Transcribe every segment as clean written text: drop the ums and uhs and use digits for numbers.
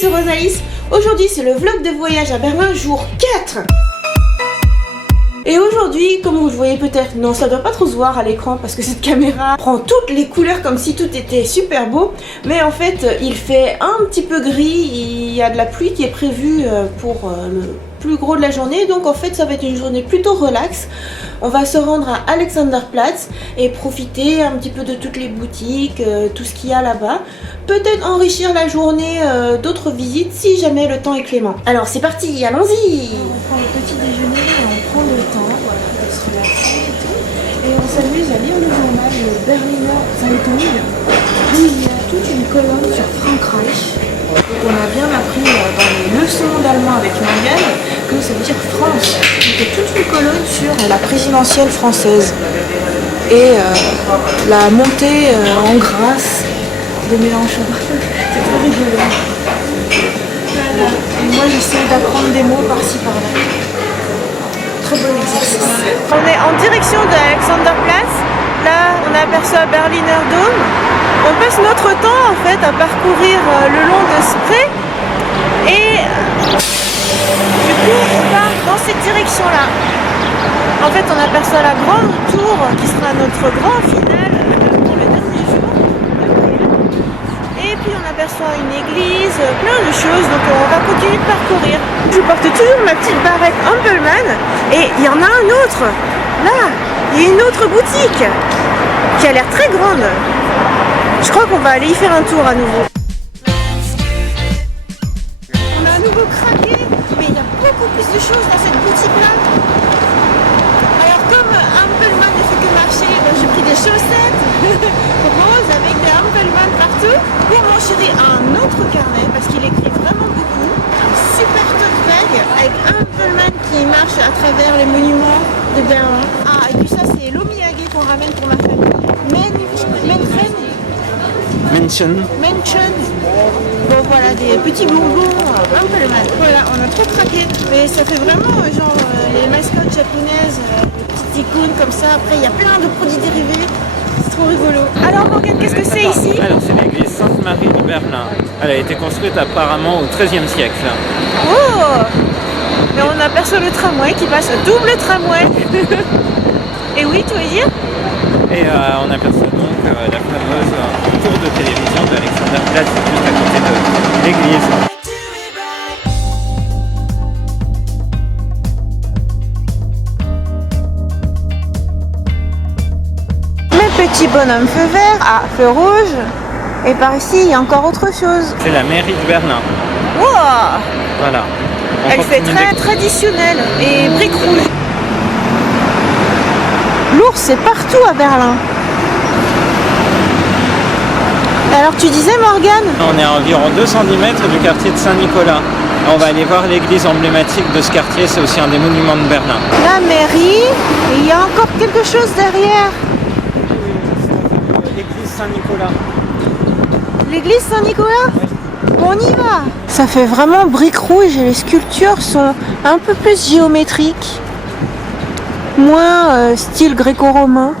c'est Rosalis. Aujourd'hui c'est le vlog de voyage à Berlin jour 4. Et aujourd'hui, comme vous le voyez peut-être, non ça doit pas trop se voir à l'écran parce que cette caméra prend toutes les couleurs comme si tout était super beau. Mais en fait il fait un petit peu gris, il y a de la pluie qui est prévue pour le plus gros de la journée. Donc en fait ça va être une journée plutôt relax. On va se rendre à Alexanderplatz et profiter un petit peu de toutes les boutiques, tout ce qu'il y a là-bas. Peut-être enrichir la journée d'autres visites si jamais le temps est clément. Alors c'est parti, allons-y. On prend le petit déjeuner et on prend le temps, voilà, on va se relaxer et tout. Et on s'amuse à lire le journal, le Berliner Zeitung, où il y a toute une colonne sur Frankreich. On a bien appris dans les leçons d'allemand avec Morgane que ça veut dire France. Il y a toute une colonne sur la présidentielle française et la montée en grâce de Mélenchon. C'est très rigolo. Voilà. Et moi j'essaie d'apprendre des mots par-ci par-là. Très bon exercice. On est en direction de Alexanderplatz. Là on aperçoit Berliner Dom. On passe notre temps en fait à parcourir le long de Spree et du coup on part dans cette direction là. En fait on aperçoit la grande tour qui sera notre grand final pour le dernier jour. Et puis on aperçoit une église, plein de choses, donc on va continuer de parcourir. Je porte toujours ma petite barrette Ampelmann et il y en a un autre, là, il y a une autre boutique qui a l'air très grande. Je crois qu'on va aller y faire un tour à nouveau. On a à nouveau craqué, mais il y a beaucoup plus de choses dans cette boutique-là. Alors comme Ampelmann ne fait que marcher, ben, j'ai pris des chaussettes roses avec des Ampelmann partout pour m'enchirer un autre carnet parce qu'il écrit vraiment beaucoup. Un super tote bag avec Ampelmann qui marche à travers les monuments de Berlin. Ah, et puis ça c'est l'omiyage qu'on ramène pour ma famille. Mention. Bon voilà, des petits bonbons Ampelmann. Voilà, on a trop craqué. Mais ça fait vraiment genre les mascottes japonaises, les petites icônes comme ça. Après il y a plein de produits dérivés. C'est trop rigolo. Alors Morgane, qu'est-ce que c'est ici? Alors c'est l'église Sainte-Marie de Berlin. Elle a été construite apparemment au XIIIe siècle. Oh! Mais on aperçoit le tramway qui passe, double tramway. Et oui, tu veux dire? Et on aperçoit donc la fameuse tour de télévision d'Alexanderplatz juste à côté de l'église. Le petit bonhomme feu vert, ah, feu rouge. Et par ici, il y a encore autre chose. C'est la mairie de Berlin. Wow! Voilà. Elle fait très traditionnelle et briques rouges. L'ours, c'est partout à Berlin. Alors tu disais Morgane? On est à environ 210 mètres du quartier de Saint-Nicolas. On va aller voir l'église emblématique de ce quartier, c'est aussi un des monuments de Berlin. La mairie, et il y a encore quelque chose derrière. L'église Saint-Nicolas. L'église Saint-Nicolas? Oui. On y va. Ça fait vraiment briques rouges et les sculptures sont un peu plus géométriques. Moins style gréco-romain.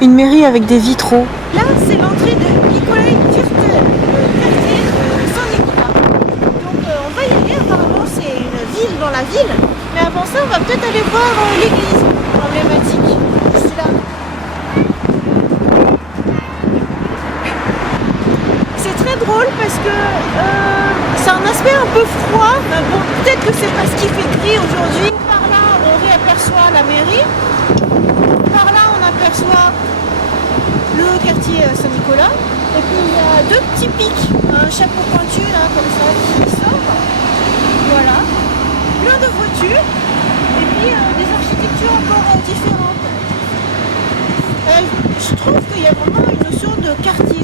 Une mairie avec des vitraux. Là, c'est l'entrée de Nikolai Viertel, le quartier de Saint-Nicolas. Donc on va y aller, apparemment c'est une ville dans la ville. Mais avant ça, on va peut-être aller voir l'église emblématique. C'est là. C'est très drôle parce que c'est un aspect un peu froid. Bon, peut-être que c'est parce qu'il fait gris aujourd'hui. Par là, on réaperçoit la mairie. Par là, on aperçoit le quartier Saint-Nicolas. Et puis il y a deux petits pics, un chapeau pointu là, comme ça, qui sort. Voilà. Plein de voitures. Et puis des architectures encore différentes. Je trouve qu'il y a vraiment une notion de quartier.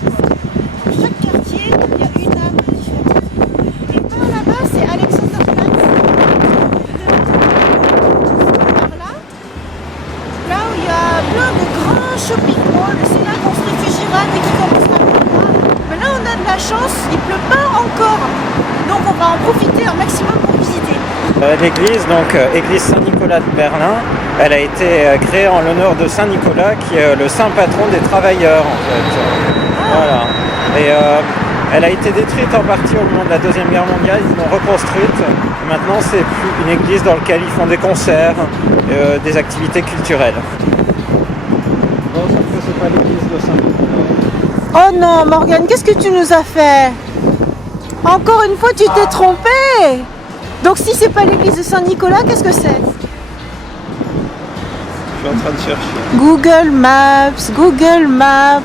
Dans chaque quartier, il y a une âme différente. Et par là-bas, c'est Alexanderplatz. Par là, là où il y a plein de grands shopping malls, c'est là qu'on se réfugiera dès qu'il commencera à pleuvoir. Mais là, on a de la chance, il ne pleut pas encore. Donc on va en profiter un maximum pour visiter. L'église, donc église Saint-Nicolas de Berlin, elle a été créée en l'honneur de Saint-Nicolas, qui est le saint patron des travailleurs en fait. Voilà. Et Elle a été détruite en partie au moment de la Deuxième Guerre mondiale, ils l'ont reconstruite. Et maintenant, c'est plus une église dans laquelle ils font des concerts, des activités culturelles. Bon, sauf que c'est pas l'église de Saint-Nicolas. Oh non, Morgane, qu'est-ce que tu nous as fait? Encore une fois, tu t'es trompée. Donc si c'est pas l'église de Saint-Nicolas, qu'est-ce que c'est? Je suis en train de chercher. Google Maps, Google Maps.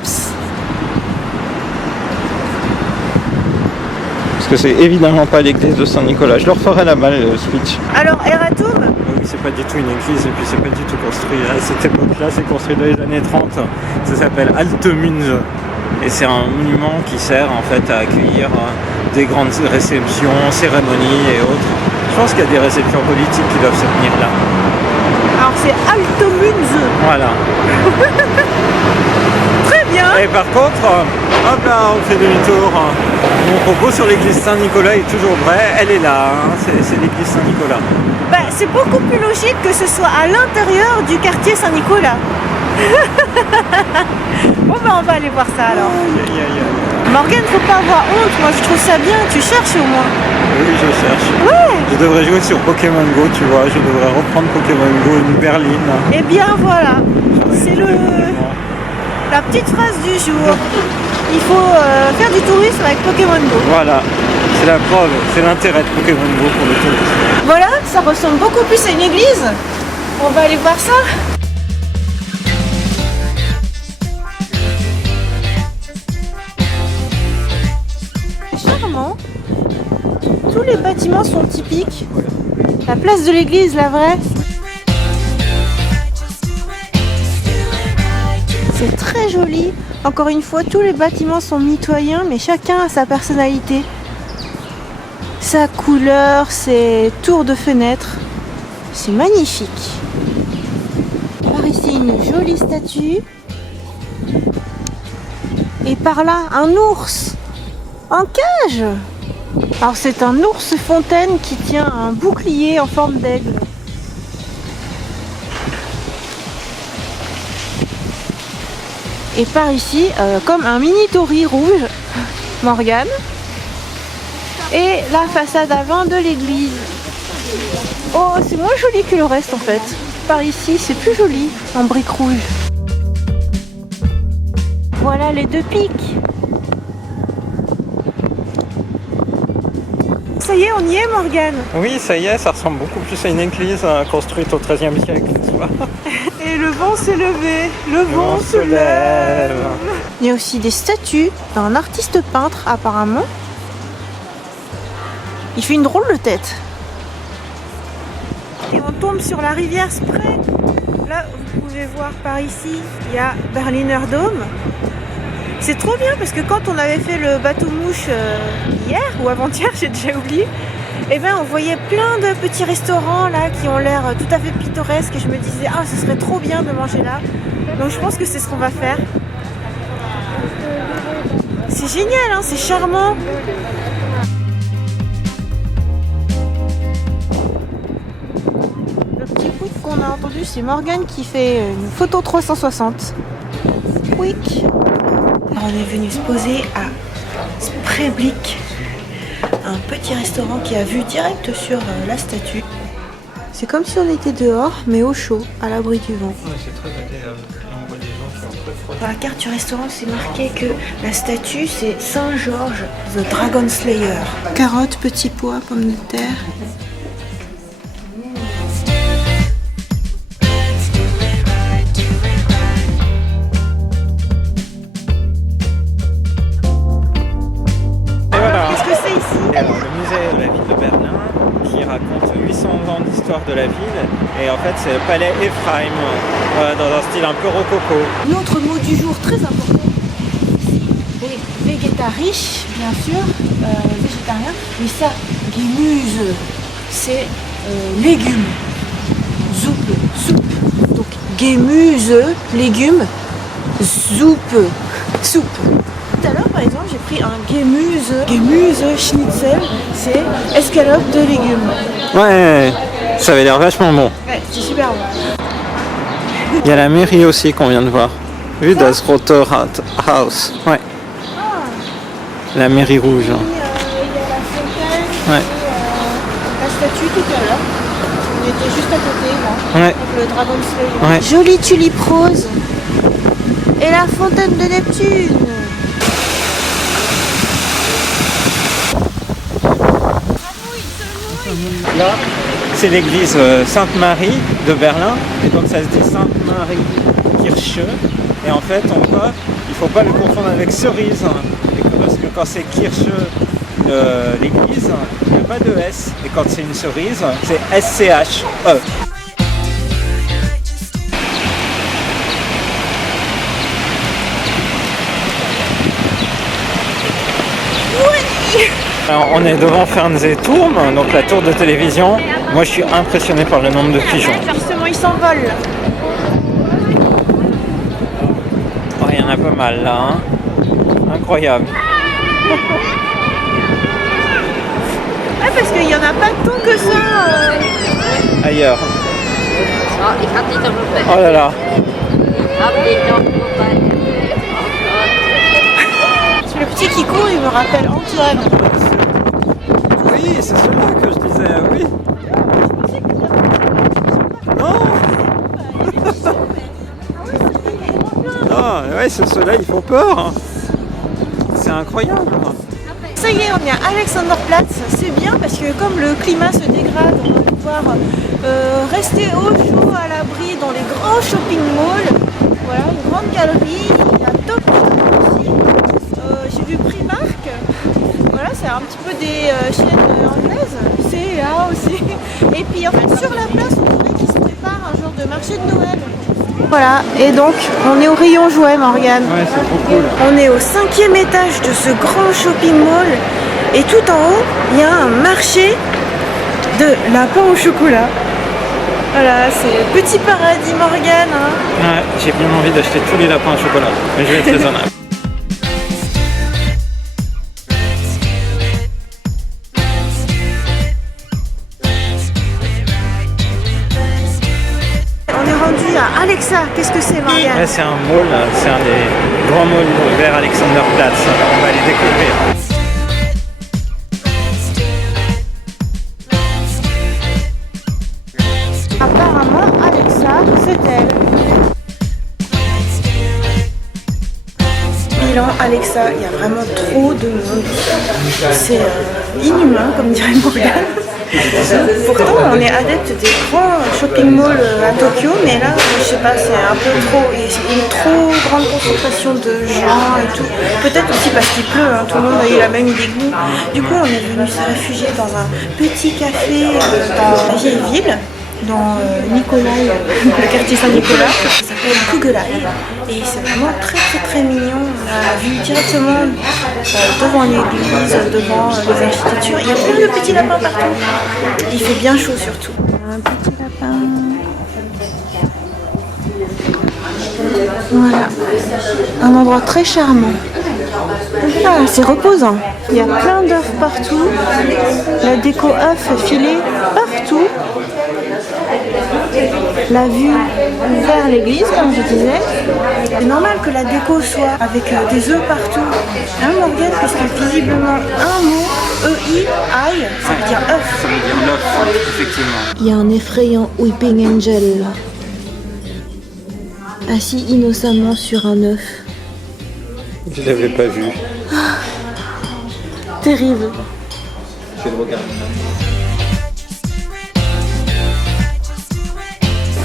Parce que c'est évidemment pas l'église de Saint-Nicolas. Je leur ferai la balle, le switch. Alors, Eratum? Oui, c'est pas du tout une église et puis c'est pas du tout construit à cette époque-là, c'est construit dans les années 30. Ça s'appelle Altemunze et c'est un monument qui sert en fait à accueillir des grandes réceptions, cérémonies et autres. Je pense qu'il y a des réceptions politiques qui doivent se tenir là. Alors c'est Altemunze. Voilà. Très bien. Et par contre, hop là, on fait demi-tour. Mon propos sur l'église Saint-Nicolas est toujours vrai, elle est là, hein, c'est l'église Saint-Nicolas. Bah, c'est beaucoup plus logique que ce soit à l'intérieur du quartier Saint-Nicolas. Bon bah on va aller voir ça alors. Morgane, faut pas avoir honte, moi je trouve ça bien, tu cherches au moins. Oui, je cherche. Ouais. Je devrais jouer sur Pokémon Go, tu vois, je devrais reprendre Pokémon Go de Berlin. Eh bien voilà, c'est la petite phrase du jour. Il faut faire du tourisme avec Pokémon Go. Voilà, c'est la preuve, c'est l'intérêt de Pokémon Go pour le tourisme. Voilà, ça ressemble beaucoup plus à une église. On va aller voir ça. C'est charmant. Tous les bâtiments sont typiques. La place de l'église, la vraie. C'est très joli. Encore une fois, tous les bâtiments sont mitoyens, mais chacun a sa personnalité. Sa couleur, ses tours de fenêtres. C'est magnifique. Par ici, une jolie statue. Et par là, un ours en cage. Alors c'est un ours fontaine qui tient un bouclier en forme d'aigle. Et par ici, comme un mini tori rouge, Morgane. Et la façade avant de l'église. Oh, c'est moins joli que le reste en fait. Par ici, c'est plus joli, en briques rouges. Voilà les deux pics. Ça y est, on y est, Morgane. Oui, ça y est, ça ressemble beaucoup plus à une église construite au XIIIe siècle, n'est-ce pas? Et le vent s'est levé, le vent se lève. Il y a aussi des statues d'un artiste peintre apparemment. Il fait une drôle de tête. Et on tombe sur la rivière Spree. Là, vous pouvez voir par ici, il y a Berliner Dom. C'est trop bien parce que quand on avait fait le bateau-mouche hier ou avant-hier, j'ai déjà oublié, et ben on voyait plein de petits restaurants là qui ont l'air tout à fait pittoresques et je me disais ah ce serait trop bien de manger là. Donc je pense que c'est ce qu'on va faire. C'est génial, hein, c'est charmant. Le petit coup qu'on a entendu, c'est Morgane qui fait une photo 360. Quick. Alors on est venu se poser à Spreeblick, un petit restaurant qui a vue directe sur la statue. C'est comme si on était dehors, mais au chaud, à l'abri du vent. Ouais, c'est très agréable. On voit des gens qui ont très froid. Sur la carte du restaurant, c'est marqué que la statue, c'est Saint-Georges, the Dragon Slayer. Carottes, petits pois, pommes de terre. Alors, le musée de la ville de Berlin qui raconte 800 ans d'histoire de la ville et en fait c'est le palais Ephraim dans un style un peu rococo. Notre mot du jour très important, c'est végétarisch, bien sûr, végétarien, mais ça, Gemüse, c'est légumes, soupe. Donc Gemüse, légumes, soupe. Tout à l'heure, par exemple, j'ai pris un Gemüse schnitzel, c'est escalope de légumes. Ouais, ça avait l'air vachement bon. Ouais, c'est super bon. Il y a la mairie aussi qu'on vient de voir. Vu das Rote Rathaus. Ouais. La mairie rouge. Il y a la fontaine Ouais. et la statue tout à l'heure. On était juste à côté là, Ouais. avec le Dragon Slayer. Ouais. Jolie tulipe rose. Et la fontaine de Neptune. Là, c'est l'église Sainte-Marie de Berlin. Et donc ça se dit Sainte-Marie-Kirche. Et en fait, il ne faut pas le confondre avec cerise. Parce que quand c'est Kirche, l'église, il n'y a pas de S. Et quand c'est une cerise, c'est S-C-H-E. Alors, on est devant Fernsehturm, donc la tour de télévision. Moi, je suis impressionné par le nombre de pigeons. Justement, ils s'envolent. Oh, il y en a pas mal là, hein. Incroyable. Ouais, parce qu'il n'y en a pas tant que ça. Ailleurs. Ja, ich hab dich doch noch Oh là là. Ich hab dich doch noch Le petit qui court, il me rappelle Antoine. Oui, c'est celui-là que je disais, oui. Non. Ah, ouais, c'est ceux-là, ils font peur. C'est incroyable. Ça y est, on est à Alexanderplatz. C'est bien parce que comme le climat se dégrade, on va pouvoir rester au chaud à l'abri dans les grands shopping malls. Voilà, une grande galerie. Il y a Top aussi. J'ai vu Primark. Voilà, c'est un petit peu des chaînes anglaises. C&A aussi. Et puis en fait, sur la place, on dirait qu'il se prépare un genre de marché de Noël. Voilà, et donc on est au rayon jouets, Morgane. Ouais, c'est trop cool. On est au 5e étage de ce grand shopping mall et tout en haut, il y a un marché de lapins au chocolat. Voilà, c'est le petit paradis, Morgane. Hein. Ouais, j'ai bien envie d'acheter tous les lapins au chocolat, mais je vais être raisonnable. On est rendu à Alexa. Qu'est-ce que c'est, Morgane? Ouais, c'est un mall, c'est un des grands malls vers Alexanderplatz. On va aller découvrir. Apparemment, Alexa, c'est elle. Milan, Alexa, il y a vraiment trop de monde. C'est inhumain, comme dirait Morgane. Pourtant, on est adepte des grands shopping malls à Tokyo, mais là, je sais pas, c'est un peu trop. C'est une trop grande concentration de gens et tout. Peut-être aussi parce qu'il pleut, hein, tout le monde a eu la même idée que nous. Du coup, on est venu se réfugier dans un petit café dans la vieille ville. Dans Nikolai, le quartier Saint-Nicolas, ça s'appelle Kugelai et c'est vraiment très mignon. On a vu directement devant l'église, devant les architectures. Il y a plein de petits lapins partout. Il fait bien chaud surtout. Un petit lapin. Voilà, un endroit très charmant. Ah, c'est reposant. Il y a plein d'œufs partout. La déco œufs filée partout. La vue vers l'église, comme je disais. C'est normal que la déco soit avec des œufs partout. Hein, Morgane, parce que visiblement un mot, E-I, I, ça veut dire œuf. Ça veut dire l'œuf, effectivement. Il y a un effrayant Weeping Angel là, assis innocemment sur un œuf. Je l'avais pas vu. Terrible. Je vais le regarder.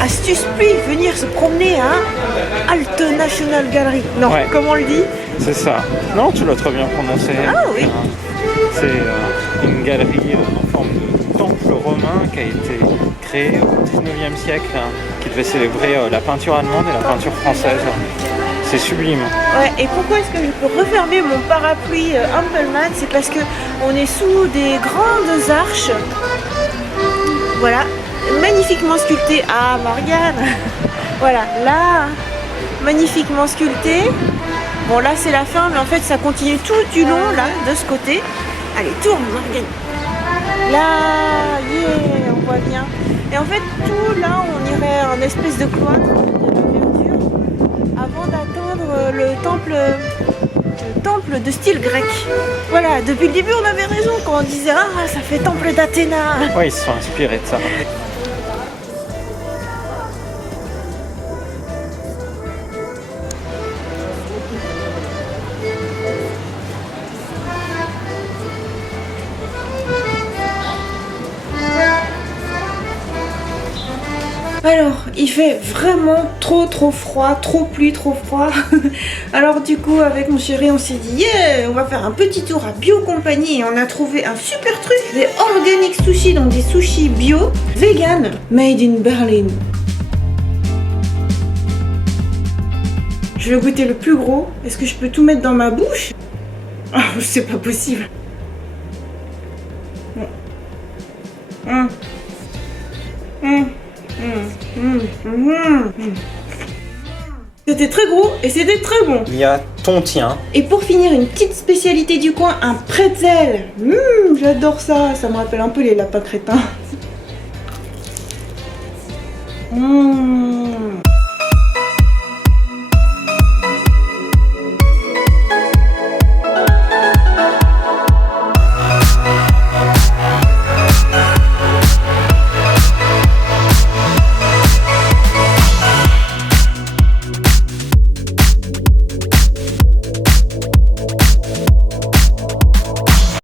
Astuce pluie, venir se promener à Alte National Gallery. Non, Ouais. comment on le dit? C'est ça. Non, tu l'as très bien prononcé. Ah oui. C'est une galerie en forme de temple romain qui a été créée au 19e siècle, hein, qui devait célébrer la peinture allemande et la peinture française. C'est sublime. Ouais, et pourquoi est-ce que je peux refermer mon parapluie Ampelman? C'est parce que on est sous des grandes arches. Voilà, magnifiquement sculptées. Ah, Morgane. Voilà, là, magnifiquement sculptées. Bon, là, c'est la fin, mais en fait, ça continue tout du long, là, de ce côté. Allez, tourne, Morgane. Là, yeah, on voit bien. Et en fait, tout là, on irait en espèce de cloître de la verdure avant d'atteindre le temple Le temple de style grec. Voilà, depuis le début on avait raison quand on disait ah ça fait temple d'Athéna. Ouais, ils se sont inspirés de ça. Alors, il fait vraiment trop froid, trop pluie, trop froid. Alors du coup, avec mon chéri, on s'est dit yeah, on va faire un petit tour à Bio Compagnie et on a trouvé un super truc, les Organic Sushi, donc des sushis bio, vegan, made in Berlin. Je vais goûter le plus gros. Est-ce que je peux tout mettre dans ma bouche? Oh, c'est pas possible. C'était très gros et c'était très bon. Il y a ton tien. Et pour finir, une petite spécialité du coin, un pretzel. J'adore ça, ça me rappelle un peu les lapins crétins.